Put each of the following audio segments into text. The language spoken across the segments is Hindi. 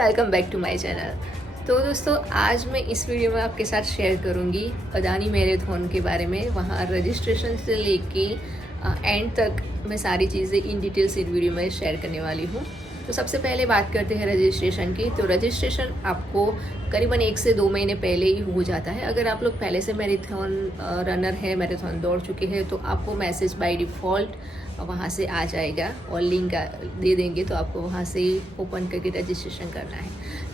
Welcome back to my channel. तो दोस्तों, आज मैं इस वीडियो में आपके साथ शेयर करूंगी अदानी मैराथन के बारे में। वहाँ रजिस्ट्रेशन से लेके एंड तक मैं सारी चीज़ें इन डिटेल्स इस वीडियो में शेयर करने वाली हूँ। तो सबसे पहले बात करते हैं रजिस्ट्रेशन की। तो रजिस्ट्रेशन आपको करीबन 1 से 2 महीने पहले ही हो जाता है। अगर आप लोग पहले से मैराथन रनर है, मैराथन दौड़ चुके हैं, तो आपको मैसेज बाय डिफ़ॉल्ट वहाँ से आ जाएगा और लिंक दे देंगे, तो आपको वहाँ से ओपन करके रजिस्ट्रेशन करना है।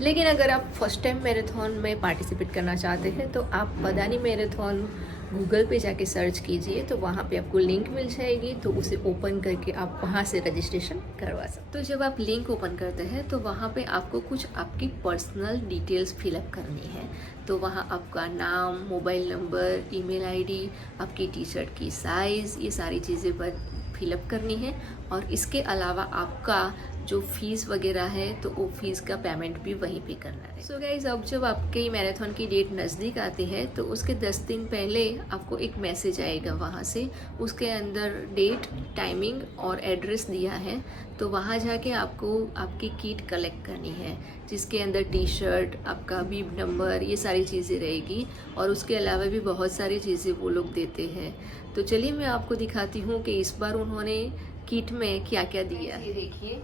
लेकिन अगर आप फर्स्ट टाइम मैराथन में पार्टिसिपेट करना चाहते हैं तो आप अदानी मैराथन गूगल पे जाके सर्च कीजिए, तो वहाँ पे आपको लिंक मिल जाएगी, तो उसे ओपन करके आप वहाँ से रजिस्ट्रेशन करवा सकते। तो जब आप लिंक ओपन करते हैं तो वहाँ पे आपको कुछ आपकी पर्सनल डिटेल्स फिलअप करनी है। तो वहाँ आपका नाम, मोबाइल नंबर, ईमेल आईडी, आपकी टी शर्ट की साइज़, ये सारी चीज़ें पर फिलअप करनी है। और इसके अलावा आपका जो फीस वगैरह है तो वो फीस का पेमेंट भी वहीं पे करना है। सो गाइज, अब जब आपके मैराथन की डेट नज़दीक आती है तो उसके 10 दिन पहले आपको एक मैसेज आएगा वहाँ से। उसके अंदर डेट, टाइमिंग और एड्रेस दिया है। तो वहाँ जाके आपको आपकी किट कलेक्ट करनी है, जिसके अंदर टी शर्ट, आपका बीब नंबर, ये सारी चीज़ें रहेगी। और उसके अलावा भी बहुत सारी चीज़ें वो लोग देते हैं। तो चलिए मैं आपको दिखाती हूँ कि इस बार उन्होंने किट में क्या क्या दिया है। देखिए,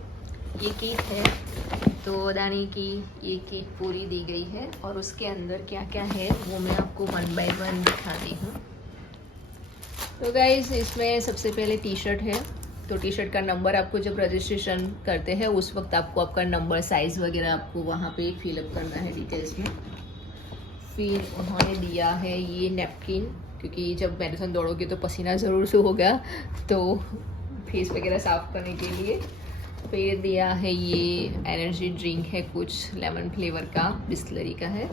ये किट है, तो अदानी की ये किट पूरी दी गई है। और उसके अंदर क्या क्या है वो मैं आपको 1 बाय 1 दिखाती हूँ। तो गाइज, इसमें सबसे पहले टी शर्ट है। तो टी शर्ट का नंबर आपको जब रजिस्ट्रेशन करते हैं उस वक्त आपको आपका नंबर, साइज़ वगैरह आपको वहाँ पे फिलअप करना है डिटेल्स में। फिर उन्होंने दिया है ये नैपकिन, क्योंकि जब मैराथन दौड़ोगे तो पसीना ज़रूर से होगा, तो फेस वगैरह साफ़ करने के लिए। फिर दिया है ये एनर्जी ड्रिंक है, कुछ लेमन फ्लेवर का, बिस्लरी का है।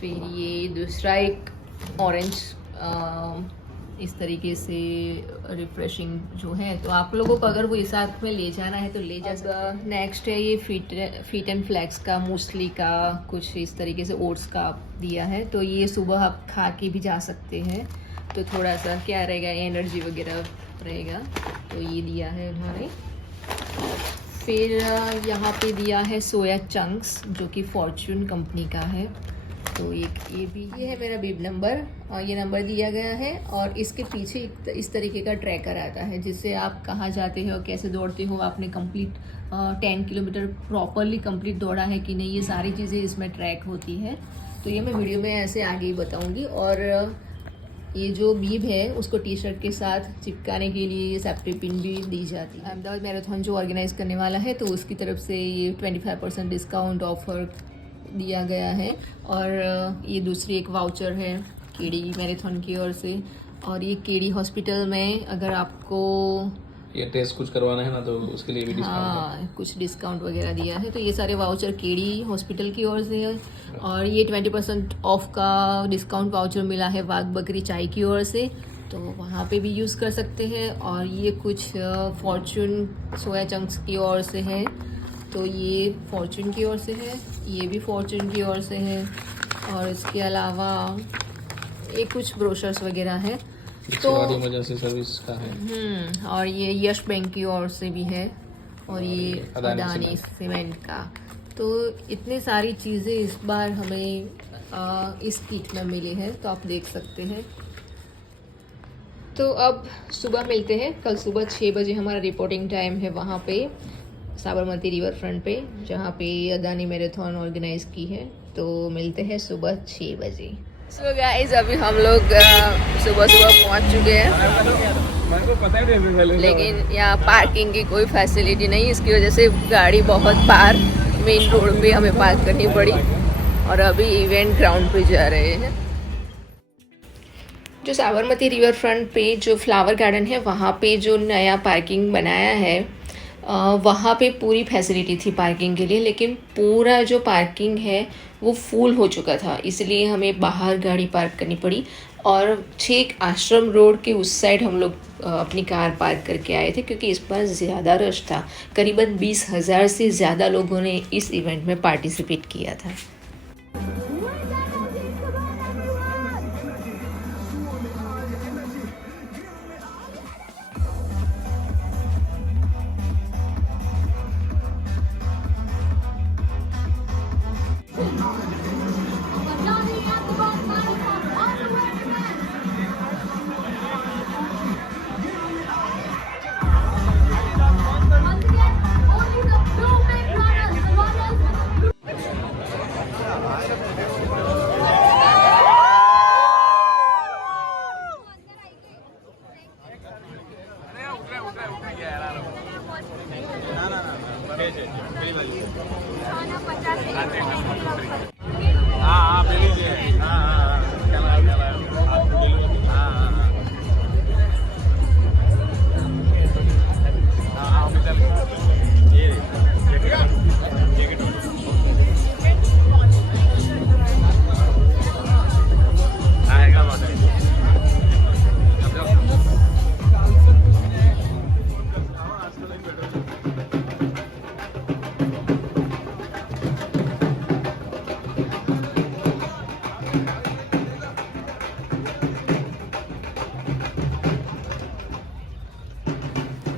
फिर ये दूसरा एक ऑरेंज इस तरीके से रिफ्रेशिंग जो है, तो आप लोगों को अगर वो इस साथ में ले जाना है तो ले जा सकते। नेक्स्ट है ये फिट एंड फ्लैक्स का, मूसली का, कुछ इस तरीके से ओट्स का दिया है। तो ये सुबह आप खा के भी जा सकते हैं, तो थोड़ा सा क्या रहेगा, एनर्जी वगैरह रहेगा। तो ये दिया है उन्होंने। फिर यहाँ पे दिया है सोया चंक्स, जो कि फॉर्च्यून कंपनी का है। तो ये है मेरा बीब नंबर, और ये नंबर दिया गया है। और इसके पीछे इस तरीके का ट्रैकर आता है, जिससे आप कहाँ जाते हो, कैसे दौड़ते हो, आपने कंप्लीट 10 किलोमीटर प्रॉपरली कंप्लीट दौड़ा है कि नहीं, ये सारी चीज़ें इसमें ट्रैक होती है। तो ये मैं वीडियो में ऐसे आगे ही बताऊँगी। और ये जो बीब है उसको टी शर्ट के साथ चिपकाने के लिए ये सेफ्टी पिन भी दी जाती है। अहमदाबाद मैराथन जो ऑर्गेनाइज करने वाला है तो उसकी तरफ से ये 25% डिस्काउंट ऑफर दिया गया है। और ये दूसरी एक वाउचर है केडी मैराथन की ओर से। और ये केडी हॉस्पिटल में अगर आपको ये टेस्ट कुछ करवाना है ना, तो उसके लिए भी डिस्काउंट है। हाँ, कुछ डिस्काउंट वगैरह दिया है। तो ये सारे वाउचर केडी हॉस्पिटल की ओर से है। और ये 20% ऑफ का डिस्काउंट वाउचर मिला है वाघ बकरी चाय की ओर से, तो वहाँ पे भी यूज़ कर सकते हैं। और ये कुछ फॉर्च्यून सोया चंक्स की ओर से है, तो ये फॉर्च्यून की ओर से है, ये भी फॉर्च्यून की ओर से है। और इसके अलावा ये कुछ ब्रोशर्स वगैरह है। तो इमरजेंसी सर्विस का है। और ये यश बैंक की ओर से भी है। और ये अदानी सीमेंट का। तो इतनी सारी चीज़ें इस बार हमें इस किट में मिली है, तो आप देख सकते हैं। तो अब सुबह मिलते हैं। कल सुबह 6 बजे हमारा रिपोर्टिंग टाइम है वहाँ पे साबरमती रिवर फ्रंट पे, जहाँ पे अदानी मैराथन ऑर्गेनाइज की है। तो मिलते हैं सुबह 6 बजे। सो गाइस, अभी हम लोग सुबह पहुंच चुके हैं, लेकिन यहाँ पार्किंग की कोई फैसिलिटी नहीं, इसकी वजह से गाड़ी बहुत बार मेन रोड पे हमें पार्क करनी पड़ी। और अभी इवेंट ग्राउंड पे जा रहे हैं। जो साबरमती रिवर फ्रंट पे जो फ्लावर गार्डन है, वहाँ पे जो नया पार्किंग बनाया है, वहाँ पे पूरी फैसिलिटी थी पार्किंग के लिए, लेकिन पूरा जो पार्किंग है वो फुल हो चुका था, इसलिए हमें बाहर गाड़ी पार्क करनी पड़ी। और छेक आश्रम रोड के उस साइड हम लोग अपनी कार पार्क करके आए थे, क्योंकि इस बार ज़्यादा रश था। करीबन 20,000 से ज़्यादा लोगों ने इस इवेंट में पार्टिसिपेट किया था।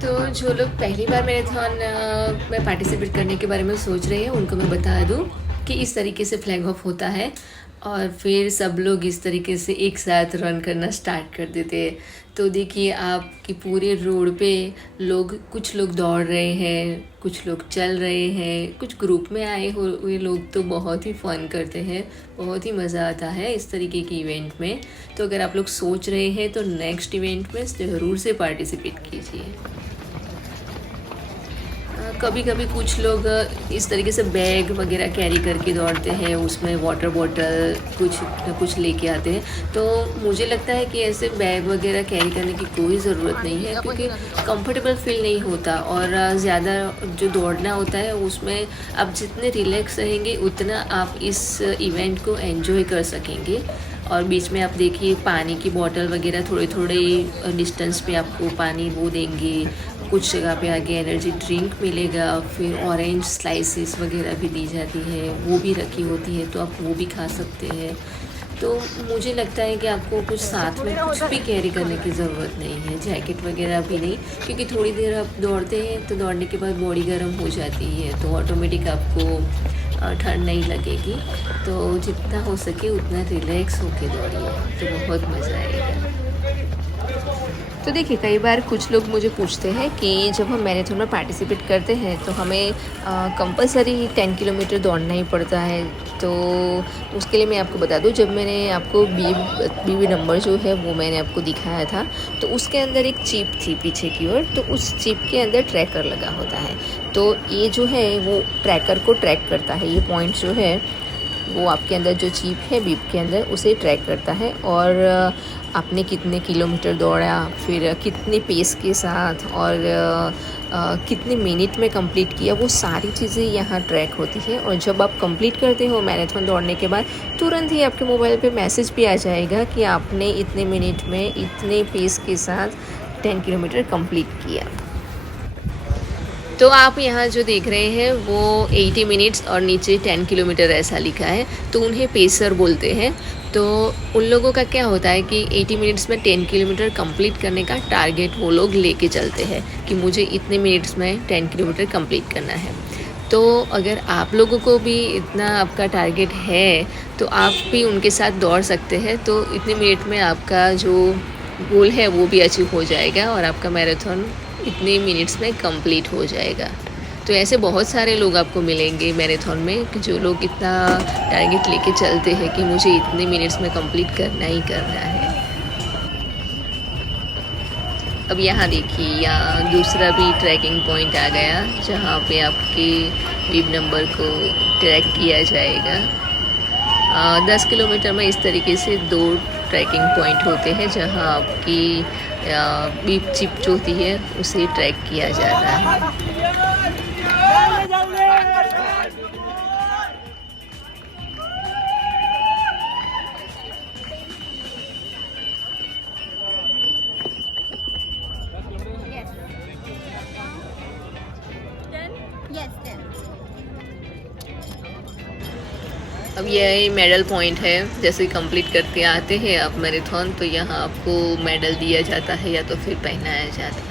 तो जो लोग पहली बार मैराथन में पार्टिसिपेट करने के बारे में सोच रहे हैं उनको मैं बता दूं कि इस तरीके से फ्लैग ऑफ होता है और फिर सब लोग इस तरीके से एक साथ रन करना स्टार्ट कर देते हैं। तो देखिए आपकी पूरे रोड पे कुछ लोग दौड़ रहे हैं, कुछ लोग चल रहे हैं, कुछ ग्रुप में आए हुए लोग तो बहुत ही फन करते हैं, बहुत ही मज़ा आता है इस तरीके के इवेंट में। तो अगर आप लोग सोच रहे हैं तो नेक्स्ट इवेंट में ज़रूर से पार्टिसिपेट कीजिए। कभी कभी कुछ लोग इस तरीके से बैग वगैरह कैरी करके दौड़ते हैं, उसमें वाटर बॉटल कुछ लेके आते हैं। तो मुझे लगता है कि ऐसे बैग वगैरह कैरी करने की कोई ज़रूरत नहीं है, क्योंकि कंफर्टेबल फील नहीं होता और ज़्यादा जो दौड़ना होता है उसमें आप जितने रिलैक्स रहेंगे उतना आप इस इवेंट को एंजॉय कर सकेंगे। और बीच में आप देखिए पानी की बोतल वगैरह थोड़े थोड़े डिस्टेंस पे आपको पानी वो देंगे, कुछ जगह पे आगे एनर्जी ड्रिंक मिलेगा, फिर ऑरेंज स्लाइसेस वगैरह भी दी जाती है, वो भी रखी होती है तो आप वो भी खा सकते हैं। तो मुझे लगता है कि आपको कुछ साथ में कुछ भी कैरी करने की ज़रूरत नहीं है, जैकेट वगैरह भी नहीं, क्योंकि थोड़ी देर आप दौड़ते हैं तो दौड़ने के बाद बॉडी गर्म हो जाती है तो ऑटोमेटिक आपको ठंड नहीं लगेगी। तो जितना हो सके उतना रिलैक्स होके दौड़िए तो बहुत मज़ा आएगा। तो देखिए कई बार कुछ लोग मुझे पूछते हैं कि जब हम मैराथन में पार्टिसिपेट करते हैं तो हमें कंपलसरी 10 किलोमीटर दौड़ना ही पड़ता है। तो उसके लिए मैं आपको बता दूं, जब मैंने आपको बीबी नंबर जो है वो मैंने आपको दिखाया था तो उसके अंदर एक चिप थी पीछे की ओर, तो उस चिप के अंदर ट्रैकर लगा होता है। तो ये जो है वो ट्रैकर को ट्रैक करता है, ये पॉइंट जो है वो आपके अंदर जो चिप है बीप के अंदर उसे ट्रैक करता है और आपने कितने किलोमीटर दौड़ा, फिर कितने पेस के साथ और कितने मिनट में कंप्लीट किया, वो सारी चीज़ें यहाँ ट्रैक होती है। और जब आप कंप्लीट करते हो मैराथन दौड़ने के बाद तुरंत ही आपके मोबाइल पे मैसेज भी आ जाएगा कि आपने इतने मिनट में इतने पेस के साथ 10 किलोमीटर कंप्लीट किया। तो आप यहाँ जो देख रहे हैं वो 80 मिनट्स और नीचे 10 किलोमीटर ऐसा लिखा है, तो उन्हें पेसर बोलते हैं। तो उन लोगों का क्या होता है कि 80 मिनट्स में 10 किलोमीटर कंप्लीट करने का टारगेट वो लोग लेके चलते हैं कि मुझे इतने मिनट्स में 10 किलोमीटर कंप्लीट करना है। तो अगर आप लोगों को भी इतना आपका टारगेट है तो आप भी उनके साथ दौड़ सकते हैं। तो इतने मिनट में आपका जो गोल है वो भी अचीव हो जाएगा और आपका मैराथन इतने मिनट्स में कंप्लीट हो जाएगा। तो ऐसे बहुत सारे लोग आपको मिलेंगे मैराथन में कि जो लोग इतना टारगेट लेके चलते हैं कि मुझे इतने मिनट्स में कंप्लीट करना ही करना है। अब यहाँ देखिए यहाँ दूसरा भी ट्रैकिंग पॉइंट आ गया जहाँ पे आपके बीब नंबर को ट्रैक किया जाएगा। 10 किलोमीटर में इस तरीके से 2 ट्रैकिंग पॉइंट होते हैं जहाँ आपकी बीप चिप जो होती है उसे ट्रैक किया जाता है। अब यही मेडल पॉइंट है, जैसे कंप्लीट करके आते हैं आप मैराथन तो यहाँ आपको मेडल दिया जाता है या तो फिर पहनाया जाता है।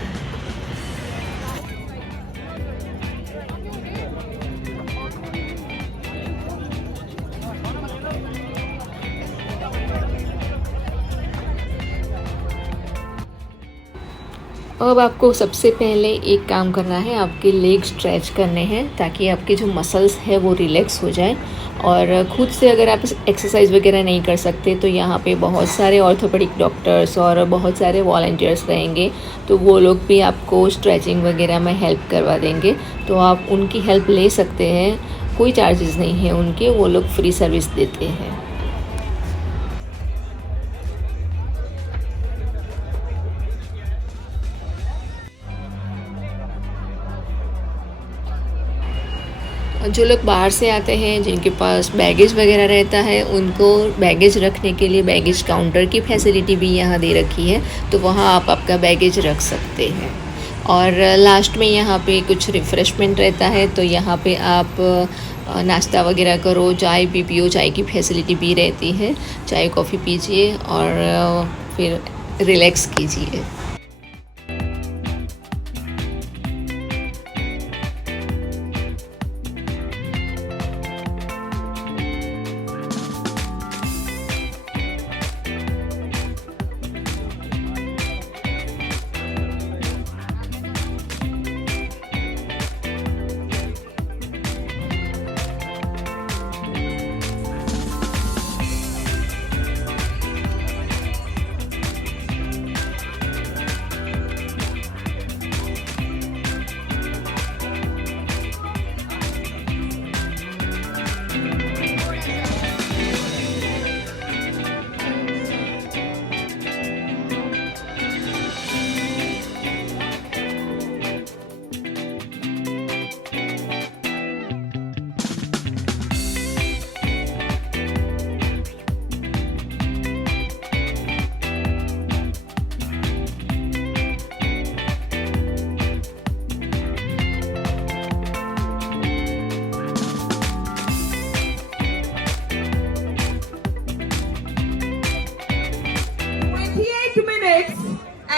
अब आपको सबसे पहले एक काम करना है, आपके लेग स्ट्रेच करने हैं ताकि आपके जो मसल्स है वो रिलैक्स हो जाए। और खुद से अगर आप एक्सरसाइज वगैरह नहीं कर सकते तो यहाँ पे बहुत सारे ऑर्थोपेडिक डॉक्टर्स और बहुत सारे वॉलंटियर्स रहेंगे, तो वो लोग भी आपको स्ट्रेचिंग वगैरह में हेल्प करवा देंगे, तो आप उनकी हेल्प ले सकते हैं। कोई चार्जेस नहीं है उनके, वो लोग फ्री सर्विस देते हैं। जो लोग बाहर से आते हैं, जिनके पास बैगेज वगैरह रहता है, उनको बैगेज रखने के लिए बैगेज काउंटर की फैसिलिटी भी यहाँ दे रखी है, तो वहाँ आप आपका बैगेज रख सकते हैं। और लास्ट में यहाँ पे कुछ रिफ़्रेशमेंट रहता है, तो यहाँ पे आप नाश्ता वगैरह करो, चाय भी पियो, चाय की फैसिलिटी भी रहती है, चाय कॉफ़ी पीजिए और फिर रिलैक्स कीजिए।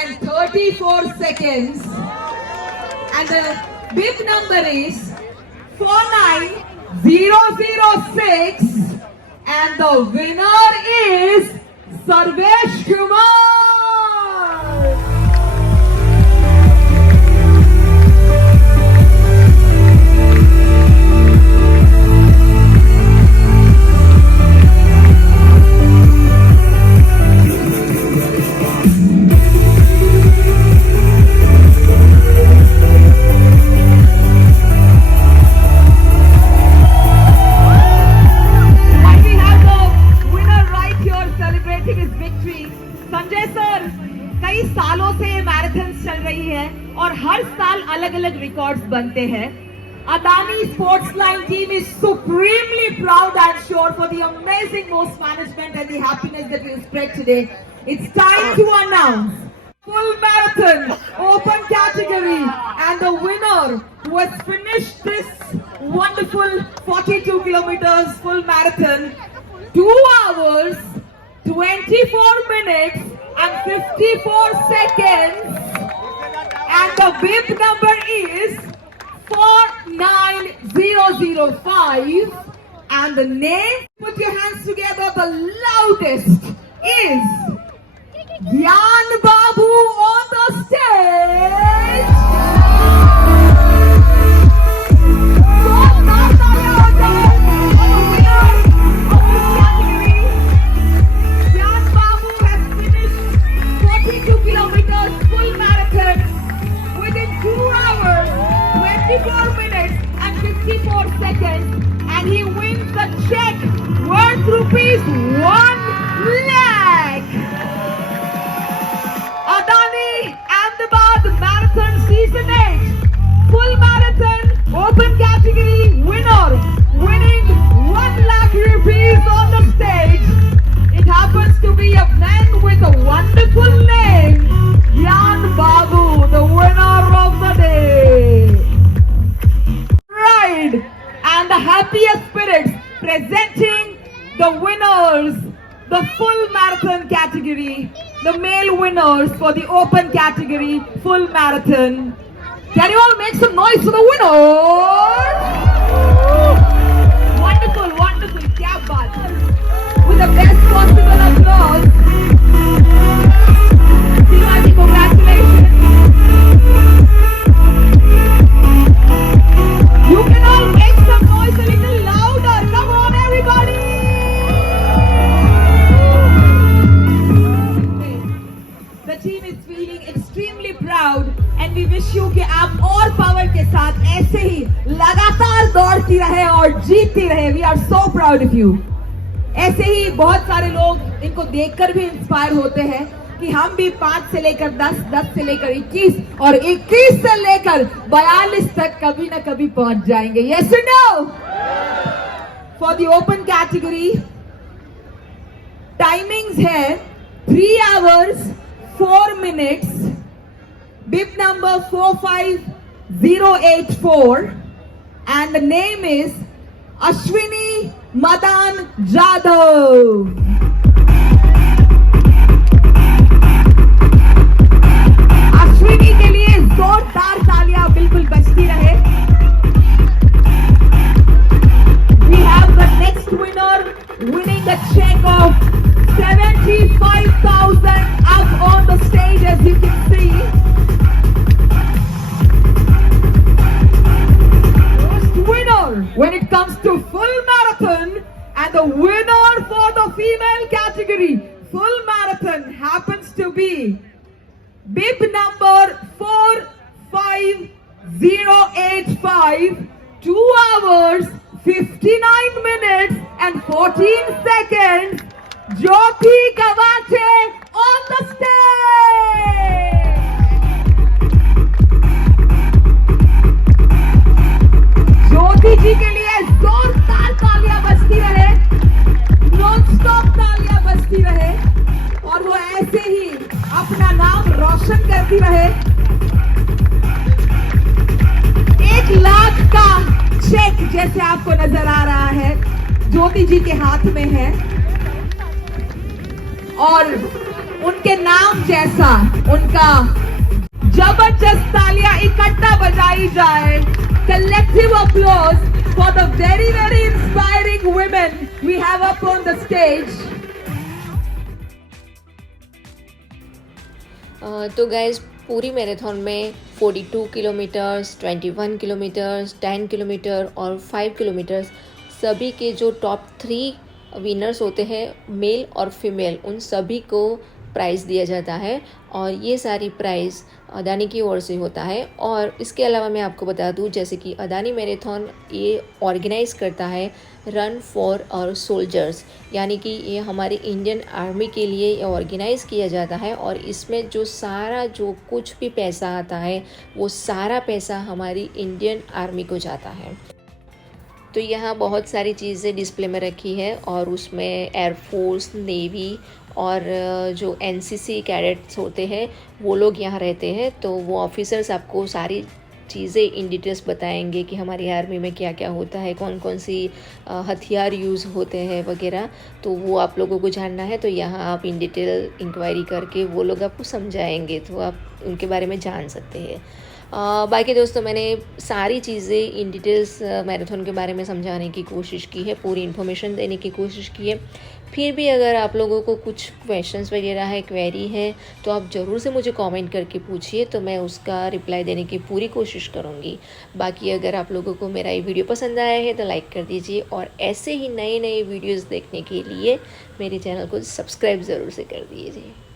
And 34 seconds, and the bib number is 49006, and the winner is Sarvesh Kumar. Sanjay sir, कई सालों से ये मैराथन चल रही है और हर साल अलग अलग रिकॉर्ड्स बनते हैं। Adani Sports Line team is supremely proud, I'm sure, for the amazing most management and the happiness that we spread today. It's time to announce full marathon open category, and the winner who has finished this wonderful 42 kilometers full marathon, 2 hours 24 minutes and 54 seconds, and the bib number is 49005, and the name, put your hands together, the loudest is Gyan Babu on the stage. Full marathon within 2 hours, 24 minutes and 54 seconds, and he wins the check worth rupees 1 lakh. Adani Ahmedabad Marathon Season 8 full marathon open category winner, winning 1 lakh rupees on the stage. It happens to be a man with a wonderful name, Gyan Babu, the winner of the day. Pride and the happiest spirits presenting the winners, the full marathon category, the male winners for the open category full marathon. Can you all make some noise for the winners? Wonderful, wonderful, kya baat. With the best possible applause. Congratulations. We wish you कि आप और पावर के साथ ऐसे ही लगातार दौड़ती रहे और जीतती रहे। We are so proud of you. ऐसे ही बहुत सारे लोग इनको देखकर भी इंस्पायर होते हैं कि हम भी 5 से लेकर 10, 10 से लेकर 21 और 21 से लेकर 42 तक कभी ना कभी पहुंच जाएंगे। यस और no? For the open category timings है 3 hours 4 minutes, bib number 45084 and the name is Ashwini Madan Jadhav. Ashwini के लिए जोरदार तालियां बिल्कुल बजती रहे। We have the next winner winning a check of 75,000 up on the stage, as you can see. First winner when it comes to full marathon, and the winner for the female category full marathon happens to be bib number 45085, 2 hours 59 minutes and 14 seconds. Jyoti Kavache on the stage. ज्योति जी के लिए जोरदार तालियां बजती रहे, नॉन स्टॉप तालियां बजती रहे और वो ऐसे ही अपना नाम रोशन करती रहे। 1 लाख का चेक जैसे आपको नजर आ रहा है ज्योति जी के हाथ में है और उनके नाम जैसा उनका जबरदस्त तालियां इकट्ठा बजाई जाए। Collective applause for the very, very inspiring women we have up on the stage. तो गाइज पूरी मैराथन में 42 किलोमीटर्स, 21 किलोमीटर्स, 10 किलोमीटर और 5 किलोमीटर्स सभी के जो टॉप 3 विनर्स होते हैं मेल और फीमेल, उन सभी को प्राइज़ दिया जाता है और ये सारी प्राइज़ अदानी की ओर से होता है। और इसके अलावा मैं आपको बता दूं जैसे कि अदानी मैराथन ये ऑर्गेनाइज़ करता है रन फॉर और सोल्जर्स, यानी कि ये हमारी इंडियन आर्मी के लिए ये ऑर्गेनाइज़ किया जाता है और इसमें जो कुछ भी पैसा आता है वो सारा पैसा हमारी इंडियन आर्मी को जाता है। तो यहाँ बहुत सारी चीज़ें डिस्प्ले में रखी है और उसमें एयरफोर्स, नेवी और जो एनसीसी कैडेट्स होते हैं वो लोग यहाँ रहते हैं। तो वो ऑफिसर्स आपको सारी चीज़ें इन डिटेल्स बताएंगे कि हमारी आर्मी में क्या क्या होता है, कौन कौन सी हथियार यूज़ होते हैं वगैरह। तो वो आप लोगों को जानना है तो यहाँ आप इन डिटेल इंक्वायरी करके वो लोग आपको समझाएंगे, तो आप उनके बारे में जान सकते हैं। बाकी दोस्तों मैंने सारी चीज़ें इन डिटेल्स मैराथन के बारे में समझाने की कोशिश की है, पूरी इन्फॉर्मेशन देने की कोशिश की है। फिर भी अगर आप लोगों को कुछ क्वेश्चंस वगैरह है, क्वेरी है, तो आप ज़रूर से मुझे कमेंट करके पूछिए, तो मैं उसका रिप्लाई देने की पूरी कोशिश करूँगी। बाकी अगर आप लोगों को मेरा ये वीडियो पसंद आया है तो लाइक कर दीजिए और ऐसे ही नए नए वीडियोज़ देखने के लिए मेरे चैनल को सब्सक्राइब ज़रूर से कर दीजिए।